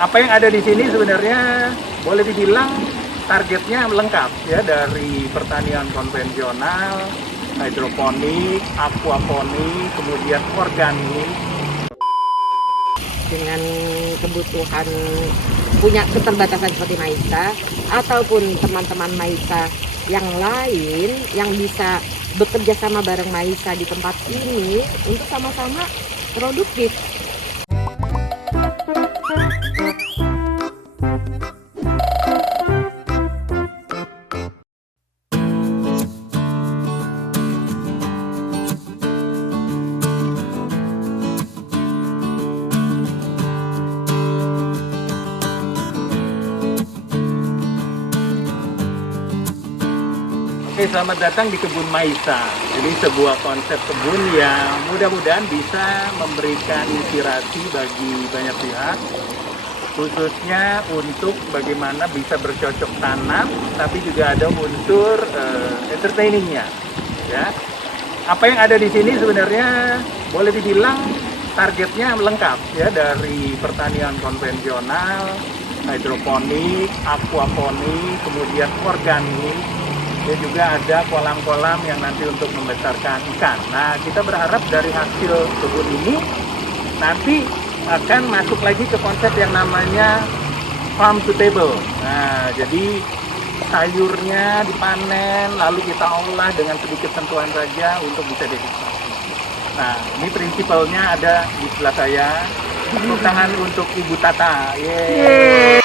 Apa yang ada di sini sebenarnya boleh dibilang targetnya lengkap ya, dari pertanian konvensional, hidroponik, aquaponik, kemudian organik. Dengan kebutuhan punya keterbatasan seperti Maisa ataupun teman-teman Maisa yang lain yang bisa bekerja sama bareng Maisa di tempat ini untuk sama-sama produktif. Oke, selamat datang di Kebun Maisa. Jadi sebuah konsep kebun yang mudah-mudahan bisa memberikan inspirasi bagi banyak pihak, khususnya untuk bagaimana bisa bercocok tanam, tapi juga ada unsur entertainingnya. Ya, apa yang ada di sini sebenarnya boleh dibilang targetnya lengkap ya, dari pertanian konvensional, hidroponik, aquaponik, kemudian organik. Ya, juga ada kolam-kolam yang nanti untuk membesarkan ikan. Nah, kita berharap dari hasil kebun ini nanti akan masuk lagi ke konsep yang namanya farm to table. Nah, jadi sayurnya dipanen, lalu kita olah dengan sedikit sentuhan saja untuk bisa dinikmati. Nah, ini prinsipalnya ada di sebelah saya. Tepuk tangan untuk Ibu Tata. Yeay.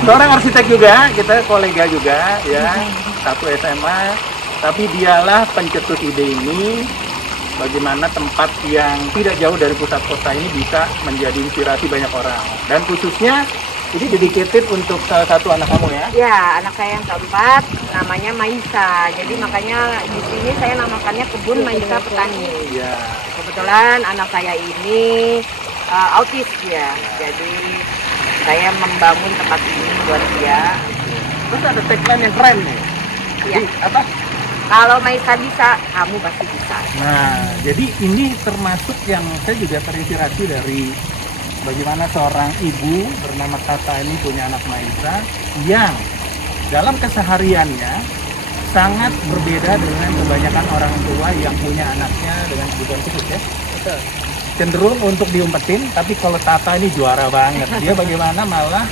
Seorang arsitek juga, kita kolega juga ya, satu SMA, tapi dialah pencetus ide ini, bagaimana tempat yang tidak jauh dari pusat kota ini bisa menjadi inspirasi banyak orang. Dan khususnya ini dedicated untuk salah satu anak kamu ya? Ya, anak saya yang keempat namanya Maisa. Jadi makanya di sini saya namakannya Kebun Maisa Petani. Ya. Kebetulan anak saya ini autis ya. Jadi saya membangun tempat ini buat dia. Terus ada tagline yang keren nih. Jadi apa? Kalau Maisa bisa, kamu pasti bisa. Nah, jadi ini termasuk yang saya juga terinspirasi dari bagaimana seorang ibu bernama Tata ini punya anak Maisa yang dalam kesehariannya sangat berbeda dengan kebanyakan orang tua yang punya anaknya dengan kebutuhan khusus ya. Betul. Cenderung untuk diumpetin, tapi kalau Tata ini juara banget. Dia bagaimana malah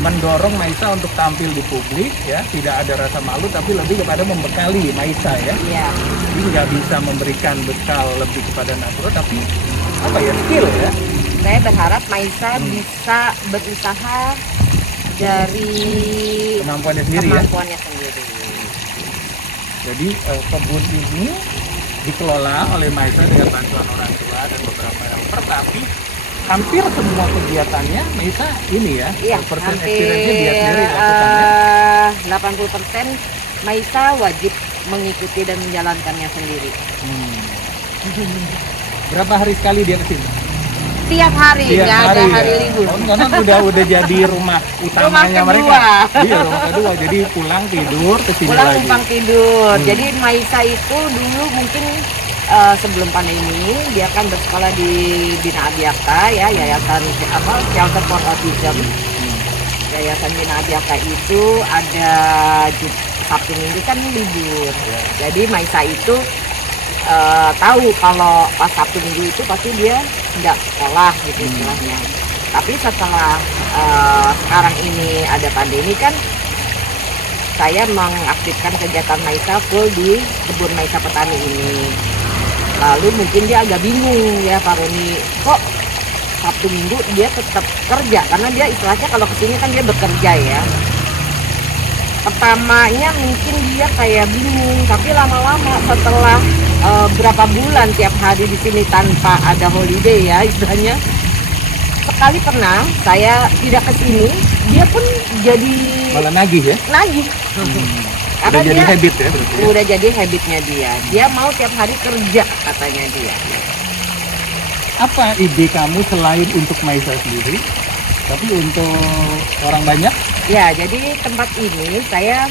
mendorong Maisa untuk tampil di publik ya, tidak ada rasa malu, tapi lebih kepada membekali Maisa ya. Iya. Jadi nggak bisa memberikan bekal lebih kepada natural, tapi apa ya, skill ya. Saya berharap Maisa bisa berusaha dari Kemampuannya sendiri ya. kemampuannya sendiri. Jadi kebun ini dikelola oleh Maisa dengan bantuan orang tua dan beberapa helper, tapi hampir semua kegiatannya Maisa ini ya, Iya, person hampir experience-nya dia sendiri lakukannya. 80% Maisa wajib mengikuti dan menjalankannya sendiri. Berapa hari sekali dia kesini? Tiap hari, Tiap nggak ada hari hari ya? libur. Oh, karena udah jadi rumah utamanya Rumah mereka. kedua. Iya, rumah kedua. Jadi pulang tidur kesini Pulang lagi. numpang tidur. Jadi Maisa itu dulu mungkin sebelum pandemi dia kan bersekolah di Bina Abiaka ya, yayasan Shelter for Autism. Yayasan Bina Abiaka itu ada Sabtu Minggu kan libur. Jadi Maisa itu tahu kalau pas Sabtu Minggu itu pasti dia nggak sekolah gitu istilahnya. Tapi setelah sekarang ini ada pandemi kan, saya mengaktifkan kegiatan Maisa full di Kebun Maisa Petani ini. Lalu mungkin dia agak bingung ya Pak Roni, kok Sabtu Minggu dia tetap kerja, karena dia istilahnya kalau kesini kan dia bekerja ya. Pertamanya mungkin dia kayak bingung, tapi lama-lama setelah berapa bulan tiap hari di sini tanpa ada holiday ya istilahnya, sekali pernah saya tidak ke sini, dia pun jadi Malah nagih ya? nagih. Karena Udah jadi dia habit ya berarti ya? udah jadi habitnya dia. Dia mau tiap hari kerja katanya dia. Apa ide kamu selain untuk Maisa sendiri, tapi untuk orang banyak? Ya, jadi tempat ini saya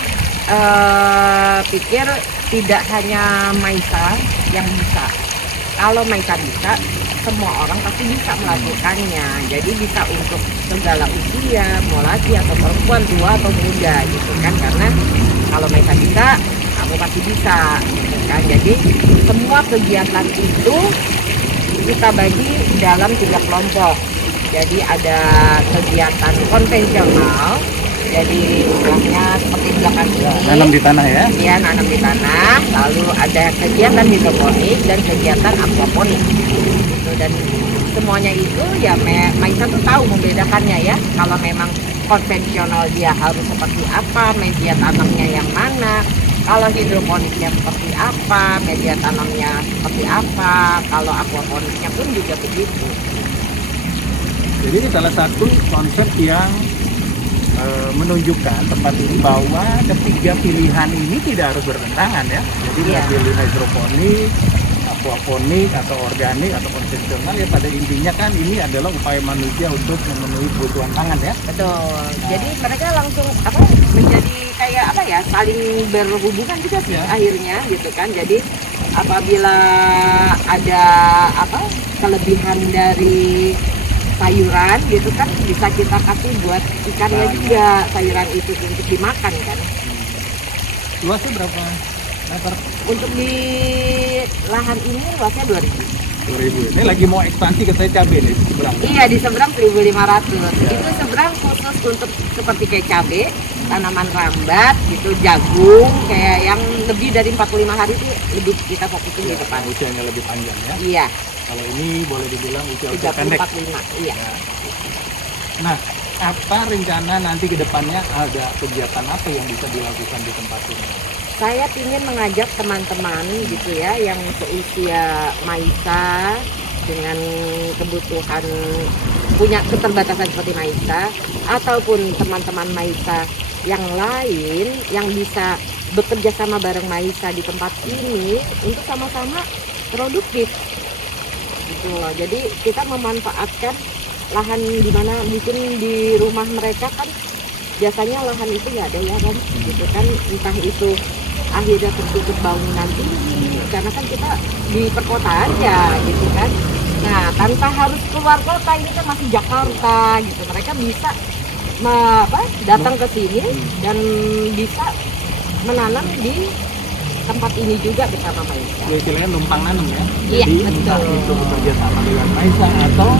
pikir tidak hanya Maisa yang bisa. Kalau Maisa bisa, semua orang pasti bisa melakukannya. Jadi bisa untuk segala usia, mau laki atau perempuan, tua atau muda gitu kan. Karena kalau Maisa bisa, kamu pasti bisa gitu kan. Jadi semua kegiatan itu kita bagi dalam 3 kelompok. Jadi ada kegiatan konvensional, jadi istilahnya seperti belakang ini. Nanam di tanah ya? Iya, nanam di tanah. Lalu ada kegiatan hidroponik dan kegiatan aquaponik. Gitu. Dan semuanya itu ya Maisa tuh tahu membedakannya ya. Kalau memang konvensional dia harus seperti apa, media tanamnya yang mana. Kalau hidroponiknya seperti apa, media tanamnya seperti apa. Kalau aquaponiknya pun juga begitu. Jadi ini salah satu konsep yang menunjukkan tempat ini bahwa ketiga pilihan ini tidak harus bertentangan ya. Jadi Iya. pilih hidroponik, aquaponik atau organik atau konvensional ya, pada intinya kan ini adalah upaya manusia untuk memenuhi kebutuhan pangan ya. Betul. Jadi mereka langsung menjadi kayak saling berhubungan juga sih Ya. akhirnya gitu kan. Jadi apabila ada kelebihan dari sayuran gitu kan, bisa kita kasih buat ikannya juga sayuran itu untuk dimakan kan. Luasnya berapa meter? Untuk di lahan ini luasnya 2.000. 2000. Ini lagi mau ekspansi ke saya cabai nih seberang. Iya, di seberang 1.500. Ya. Itu seberang khusus untuk seperti kayak cabai, tanaman rambat gitu, jagung, kayak yang lebih dari 45 hari itu lebih kita fokusin di depan. Usianya lebih panjang ya. Iya, Kalau ini boleh dibilang usia 30 pendek. 45. Iya. Ya. Nah, apa rencana nanti ke depannya, ada kegiatan apa yang bisa dilakukan di tempat ini? Saya ingin mengajak teman-teman gitu ya yang seusia Maisa dengan kebutuhan punya keterbatasan seperti Maisa, ataupun teman-teman Maisa yang lain yang bisa bekerja sama bareng Maisa di tempat ini untuk sama-sama produktif gitu loh. Jadi kita memanfaatkan lahan di mana mungkin di rumah mereka kan biasanya lahan itu nggak ada ya kan, gitu kan, entah itu akhirnya tertutup bangunan tinggi karena kan kita di perkotaan ya gitu kan. Nah, tanpa harus keluar kota, ini kan masih Jakarta gitu, mereka bisa datang ke sini dan bisa menanam di tempat ini juga bersama Maisa. Ya, istilahnya numpang nanam ya. Iya, Jadi betul. entah itu bekerja sama dengan Maisa atau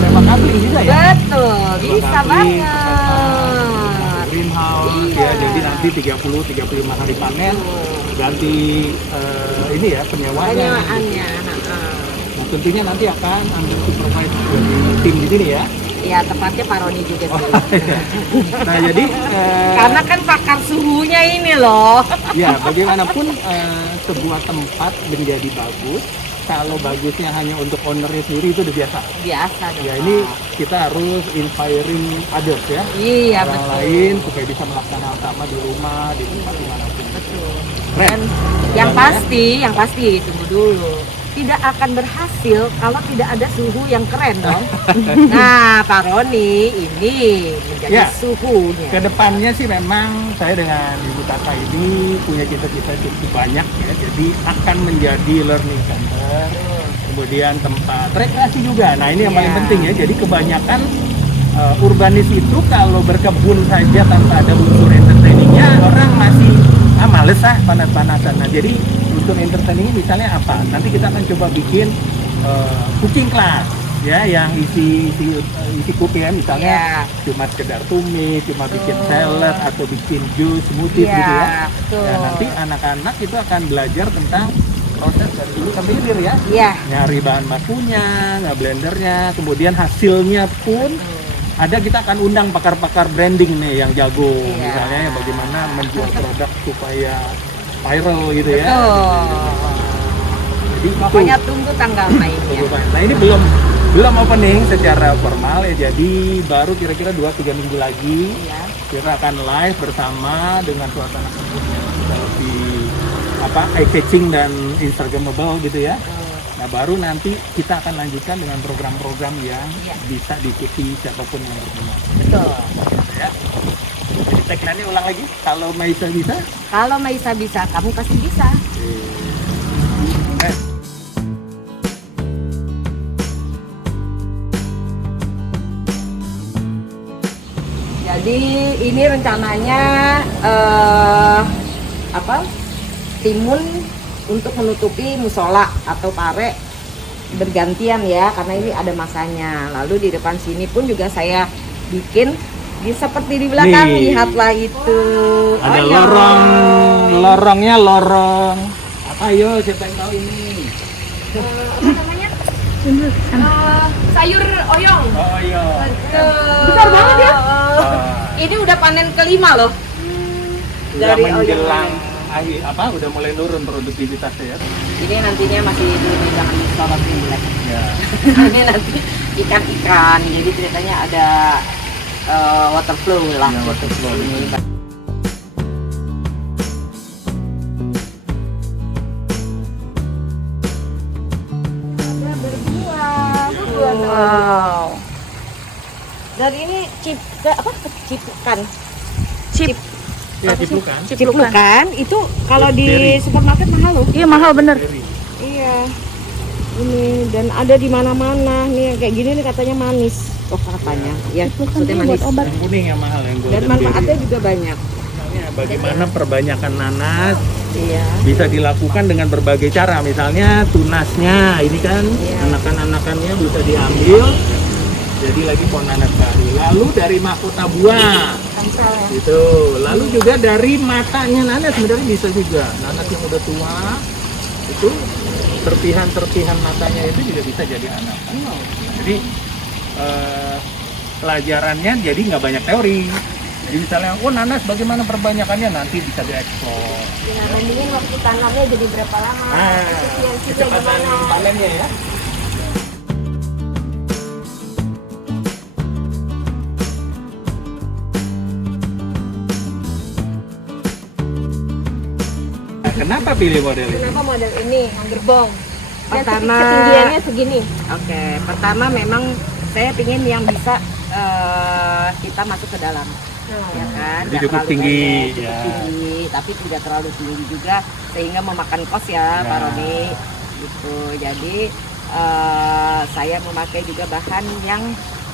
tembak kabling juga ya. Betul, bisa Kabling, banget. greenhouse Iya. ya, jadi nanti 30-35 hari panen ganti ini ya penyewanya. Penyewaannya. Nah, tentunya nanti akan ambil supervise dari tim di sini ya. Ya, tepatnya Pak Roni juga sih. Nah, jadi Karena kan pakar suhunya ini loh. ya bagaimanapun sebuah tempat menjadi bagus kalau bagusnya hanya untuk ownernya sendiri itu udah biasa. Biasa dong. Ya, ini kita harus inspiring others ya. Iya, Orang betul. lain supaya bisa melaksanakan hal sama di rumah, di tempat dimanapun. Betul. Keren. Dan yang Keren, pasti tunggu dulu. Tidak akan berhasil kalau tidak ada suhu yang keren dong. Nah, Pak Roni ini menjadi Ya. suhunya. Kedepannya sih memang saya dengan Ibu Tata ini punya cita-cita cukup banyak ya. Jadi akan menjadi learning center, kemudian tempat rekreasi juga. Nah, ini yang paling Ya. penting ya. Jadi kebanyakan urbanis itu kalau berkebun saja tanpa ada unsur entertainingnya, orang masih males panas-panasan. Nah, jadi unsur entertainingnya misalnya apa? Nanti kita akan coba bikin cooking class ya, yang isi cook ya, misalnya Ya. cuma sekedar tumis, cuma bikin salad atau bikin jus, smoothie Iya, gitu ya. betul. Nah, nanti anak-anak itu akan belajar tentang proses dari dulu sampai hilir ya. Iya. Nyari bahan bakunya, blendernya, kemudian hasilnya pun ada, kita akan undang pakar-pakar branding nih yang jago, Iya. misalnya yang bagaimana menjual produk supaya viral gitu ya. Betul. Jadi Pokoknya itu. tunggu tanggal mainnya. Nah, ini belum opening secara formal ya, jadi baru kira-kira 2-3 minggu lagi Iya. kita akan live bersama dengan suasana yang lebih eye catching dan instagramable gitu ya. Nah, baru nanti kita akan lanjutkan dengan program-program yang Iya. bisa diikuti siapapun yang berminat Betul. ya. Jadi tagline-nya ulang lagi, kalau Maisa bisa. Kalau Maisa bisa, kamu pasti bisa. Eh. Jadi ini rencananya timun untuk menutupi musola atau pare bergantian ya, karena ini ada masanya. Lalu di depan sini pun juga saya bikin seperti di belakang. Nih. Lihatlah itu. Ada Ayo. lorongnya lorong. Apa yo? Siapa yang tahu ini? Apa namanya? Sayur oyong. Oh iya. Besar banget ya. Ah, Ini udah panen kelima loh. udah Dari menjelang udah mulai turun produktivitasnya ya. Ini nantinya masih ini jangan disorot dulu lagi. Ya. Ini nanti ikan-ikan. Jadi ceritanya ada water flow lah. Ya, water flow. Ini. Wow. Dan ini cipukan. Ya, ciplukan. Ciplukan itu kalau di Berry. supermarket mahal loh. Iya mahal bener. Iya. Ini dan ada di mana-mana. Nih yang kayak gini nih katanya manis. Oh katanya. Ya, maksudnya manis. Obat. Yang kuning yang mahal yang golden Dan manfaatnya berry. juga banyak. Misalnya bagaimana perbanyakan nanas Iya. bisa dilakukan dengan berbagai cara. Misalnya tunasnya ini kan Iya. anakan-anakannya bisa diambil jadi lagi pohon nanas baru. Lalu dari mahkota buah gitu. Lalu juga dari matanya nanas sebenarnya bisa juga. Nanas yang udah tua itu serpihan-serpihan matanya itu juga bisa jadi anakan. Jadi pelajarannya jadi nggak banyak teori. Jadi misalnya, oh nanas bagaimana perbanyakannya nanti bisa dieksplor. Nah, bandingin waktu tanamnya jadi berapa lama? Nah, Efisiensinya kecepatan gimana? panennya ya. Nah, kenapa pilih model ini? Kenapa model ini yang gerbong? Dan Pertama- ketinggiannya segini. Oke, pertama memang saya pingin yang bisa kita masuk ke dalam, ya kan? Jadi Nggak cukup terlalu tinggi, pendek, cukup ya. tinggi, tapi tidak terlalu tinggi juga sehingga memakan kos ya, Pak Ya. Roni. Gitu. Jadi saya memakai juga bahan yang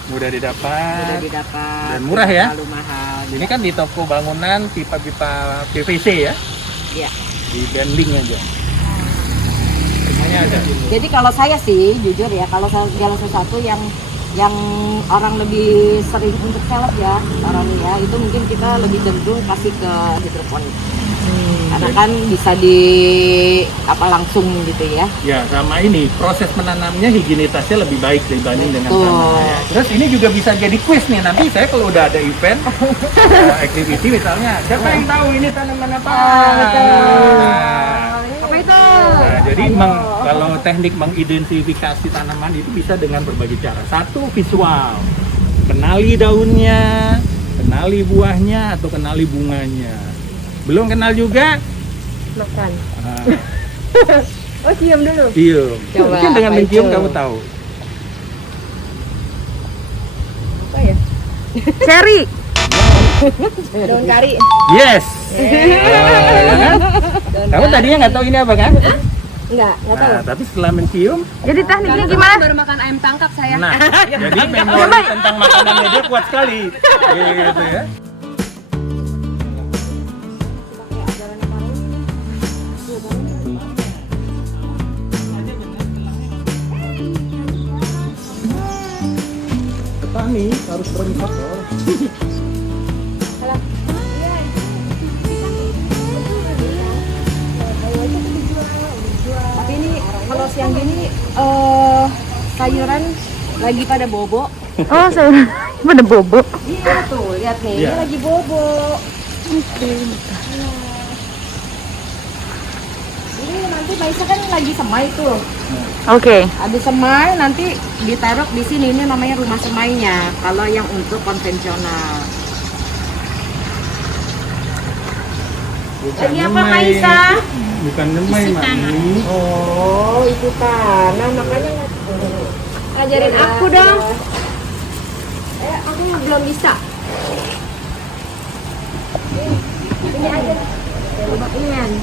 Mudah mudah didapat. didapat Dan murah tidak ya? terlalu mahal. Ini kan di toko bangunan pipa-pipa PVC ya, Iya. di bending aja. Semuanya ada. Jadi kalau saya sih jujur ya, kalau segala sesuatu yang orang lebih sering untuk salad ya, orang ya itu mungkin kita lebih cenderung kasih ke hidroponik. Karena kan bisa langsung gitu ya. Ya, sama ini proses menanamnya higienitasnya lebih baik dibanding dengan Betul. tanah ya. Terus ini juga bisa jadi quiz nih. Nanti saya kalau udah ada event activity misalnya, siapa yang tahu ini tanaman apa? Apa itu? Nah, jadi kalau teknik mengidentifikasi tanaman itu bisa dengan berbagai cara. Satu, visual. Kenali daunnya, kenali buahnya atau kenali bunganya. Belum kenal juga? Makan. Nah, Oh, cium dulu. cium. Coba, Mungkin dengan apa mencium itu? kamu tahu. Apa ya? Cherry. Daun kari. Yes. Ya kan? Kamu tadinya nggak tahu ini apa kan? Enggak tahu. Nah, tapi setelah mencium, Jadi tekniknya gimana? Baru makan ayam tangkap saya. nah, jadi memori tentang makanannya dia kuat sekali. Gitu ya. Petani harus berempat loh. Tapi ini kalau siang gini sayuran lagi pada bobo. Oh, saya pada bobo. Iya tuh, lihat nih, Iya. ini lagi bobo. Ini nanti Maisa kan lagi semai tuh. Oke. Habis semai nanti ditaruh di sini, ini namanya rumah semainya. Kalau yang untuk konvensional. Lagi apa, nyemai. Maisa? Bukan nyemai, Mami. Oh, itu tanah makanya Ajarin aku dong. aku belum bisa. Ini aja. Coba ini.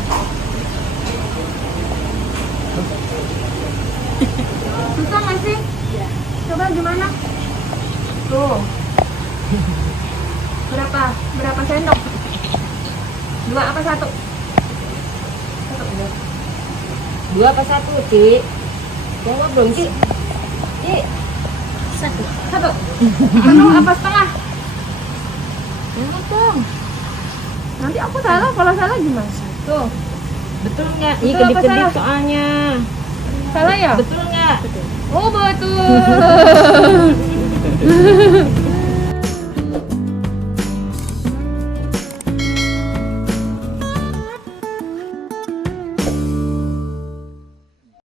Susah nggak sih? Coba gimana? Tuh. Berapa sendok? 2 apa 1? 2 apa 1, Ci? Jawab dong, Ci. Ci. 1. Penuh apa setengah? Jawab dong. Nanti aku salah, kalau salah gimana? Tuh, Betul nggak? Ini Betul apa kedip-kedip salah? soalnya. salah ya? Betul nggak? Oh betul.